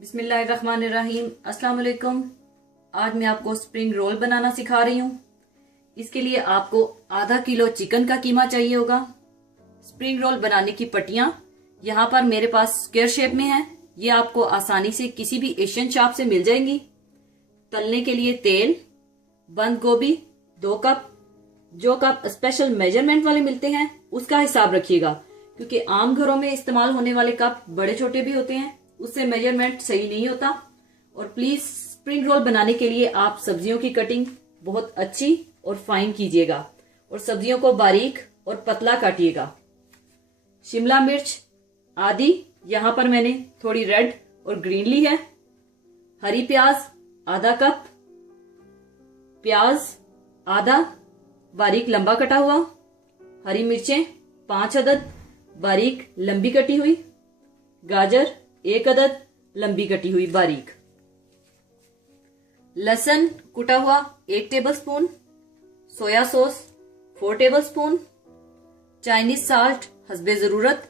बिस्मिल्लाहिर्रहमानिर्रहीम। अस्सलाम वालेकुम। आज मैं आपको स्प्रिंग रोल बनाना सिखा रही हूँ। इसके लिए आपको आधा किलो चिकन का कीमा चाहिए होगा। स्प्रिंग रोल बनाने की पट्टियाँ यहाँ पर मेरे पास स्क्वायर शेप में है। ये आपको आसानी से किसी भी एशियन शॉप से मिल जाएंगी। तलने के लिए तेल, बंद गोभी 2 कप। जो कप स्पेशल मेजरमेंट वाले मिलते हैं उसका हिसाब रखिएगा, क्योंकि आम घरों में इस्तेमाल होने वाले कप बड़े छोटे भी होते हैं, उससे मेजरमेंट सही नहीं होता। और प्लीज स्प्रिंग रोल बनाने के लिए आप सब्जियों की कटिंग बहुत अच्छी और फाइन कीजिएगा और सब्जियों को बारीक और पतला काटिएगा। शिमला मिर्च आधी, यहाँ पर मैंने थोड़ी रेड और ग्रीन ली है। हरी प्याज आधा कप, प्याज आधा बारीक लंबा कटा हुआ। हरी मिर्चें 5 अदद बारीक लंबी कटी हुई। गाजर 1 अदद लंबी कटी हुई बारीक। लहसुन कुटा हुआ 1 tablespoon. Soya sauce 4 tablespoon. Chinese salt हस्बे जरूरत।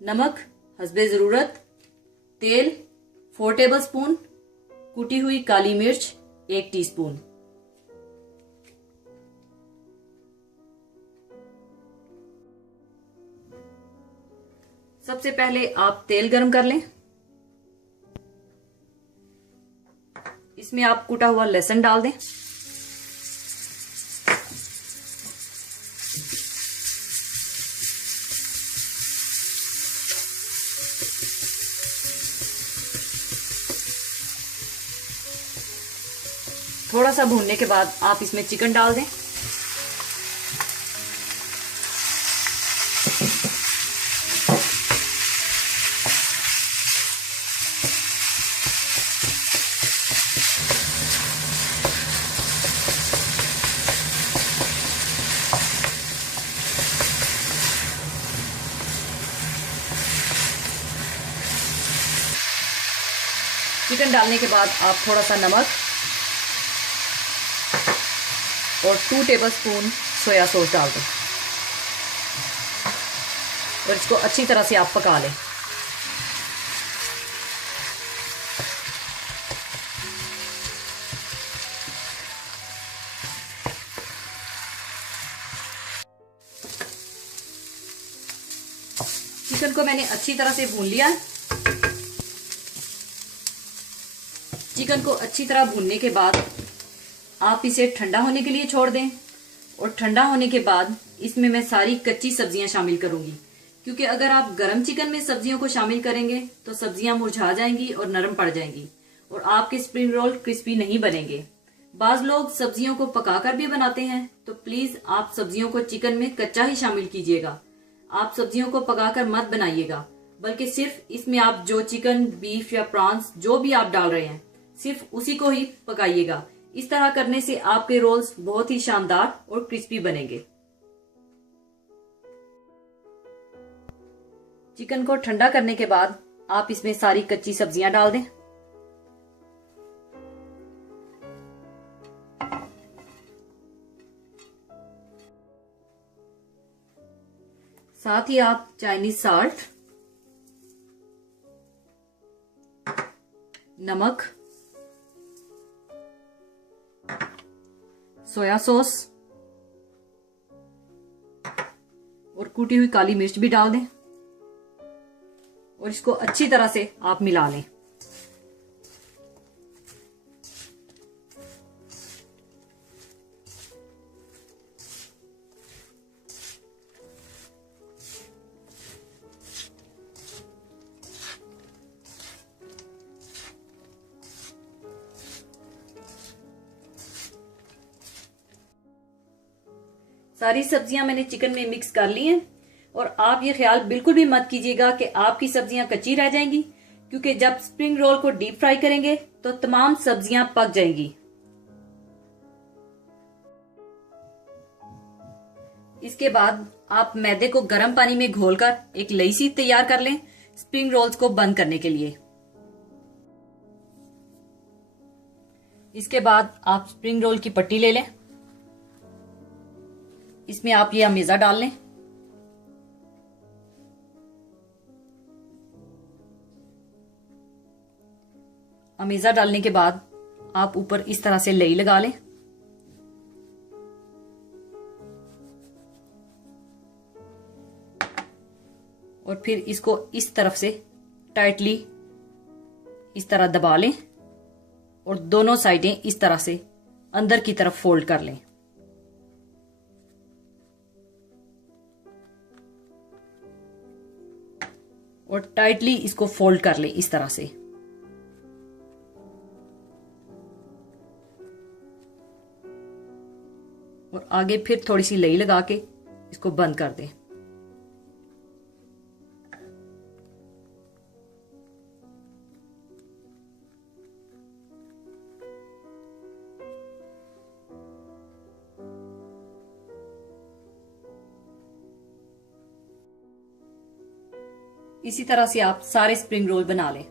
नमक हस्बे जरूरत। तेल 4 टेबलस्पून। कुटी हुई काली मिर्च 1 टीस्पून। सबसे पहले आप तेल गरम कर लें। इसमें आप कुटा हुआ लहसुन डाल दें। थोड़ा सा भूनने के बाद आप इसमें चिकन डाल दें। चिकन डालने के बाद आप थोड़ा सा नमक और 2 टेबलस्पून सोया सॉस डाल दें और इसको अच्छी तरह से आप पका लें। चिकन को मैंने अच्छी तरह से भून लिया। चिकन को अच्छी तरह भूनने के बाद आप इसे ठंडा होने के लिए छोड़ दें और ठंडा होने के बाद इसमें मैं सारी कच्ची सब्जियां शामिल करूंगी, क्योंकि अगर आप गरम चिकन में सब्जियों को शामिल करेंगे तो सब्जियां मुरझा जाएंगी और नरम पड़ जाएंगी और आपके स्प्रिंग रोल क्रिस्पी नहीं बनेंगे। बाज लोग सब्जियों को पकाकर भी बनाते हैं, तो प्लीज आप सब्जियों को चिकन में कच्चा ही शामिल कीजिएगा। आप सब्जियों को पकाकर मत बनाइएगा, बल्कि सिर्फ इसमें आप जो चिकन, बीफ या प्रॉन्स जो भी आप डाल रहे हैं सिर्फ उसी को ही पकाइएगा। इस तरह करने से आपके रोल्स बहुत ही शानदार और क्रिस्पी बनेंगे। चिकन को ठंडा करने के बाद आप इसमें सारी कच्ची सब्जियां डाल दें। साथ ही आप चाइनीज साल्ट, नमक, सोया सॉस और कुटी हुई काली मिर्च भी डाल दें और इसको अच्छी तरह से आप मिला लें। सारी सब्जियां मैंने चिकन में मिक्स कर ली हैं और आप ये ख्याल बिल्कुल भी मत कीजिएगा कि आपकी सब्जियां कच्ची रह जाएंगी, क्योंकि जब स्प्रिंग रोल को डीप फ्राई करेंगे तो तमाम सब्जियां पक जाएंगी। इसके बाद आप मैदे को गर्म पानी में घोलकर एक लई सी तैयार कर लें स्प्रिंग रोल्स को बंद करने के लिए। इसके बाद आप स्प्रिंग रोल की पट्टी ले लें। इसमें आप ये अमेजा डाल लें। अमेज़ा डालने के बाद आप ऊपर इस तरह से लेई लगा लें। और फिर इसको इस तरफ से टाइटली इस तरह दबा लें और दोनों साइडें इस तरह से अंदर की तरफ फोल्ड कर लें। और टाइटली इसको फोल्ड कर लें इस तरह से। और आगे फिर थोड़ी सी लई लगा के इसको बंद कर दें। इसी तरह से आप सारे स्प्रिंग रोल बना लें।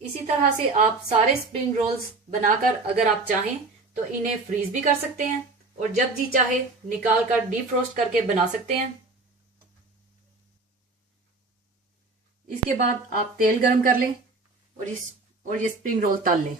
इसी तरह से आप सारे स्प्रिंग रोल्स बनाकर अगर आप चाहें तो इन्हें फ्रीज भी कर सकते हैं और जब जी चाहे निकाल कर डीप फ्रोस्ट करके बना सकते हैं। इसके बाद आप तेल गरम कर लें और ये स्प्रिंग रोल तल लें।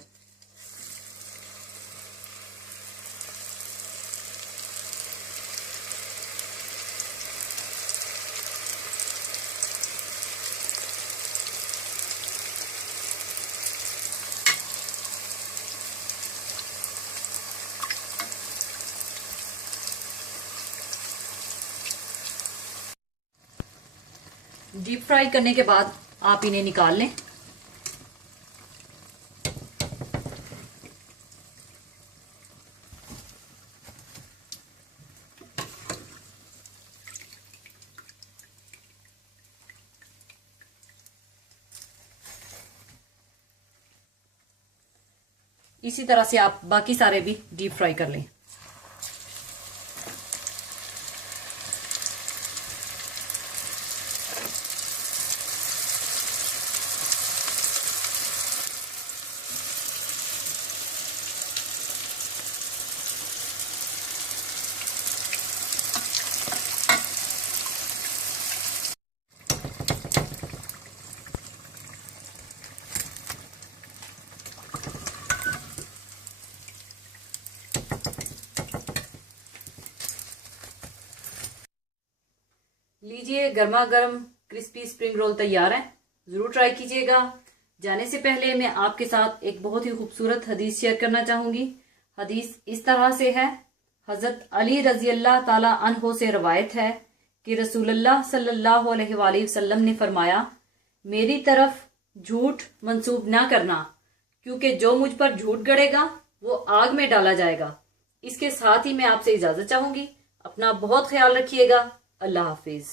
डीप फ्राई करने के बाद आप इन्हें निकाल लें। इसी तरह से आप बाकी सारे भी डीप फ्राई कर लें। लीजिए, गर्मा गर्म क्रिस्पी स्प्रिंग रोल तैयार है। जरूर ट्राई कीजिएगा। जाने से पहले मैं आपके साथ एक बहुत ही खूबसूरत हदीस शेयर करना चाहूंगी। हदीस इस तरह से है। हजरत अली रजी अल्लाह ताला अन्हो से रवायत है कि रसूलुल्लाह सल्लल्लाहु अलैहि वसल्लम ने फरमाया, मेरी तरफ झूठ मंसूब ना करना, क्योंकि जो मुझ पर झूठ गढ़ेगा वो आग में डाला जाएगा। इसके साथ ही मैं आपसे इजाजत चाहूंगी। अपना बहुत ख्याल रखिएगा। अल्लाह हाफिज।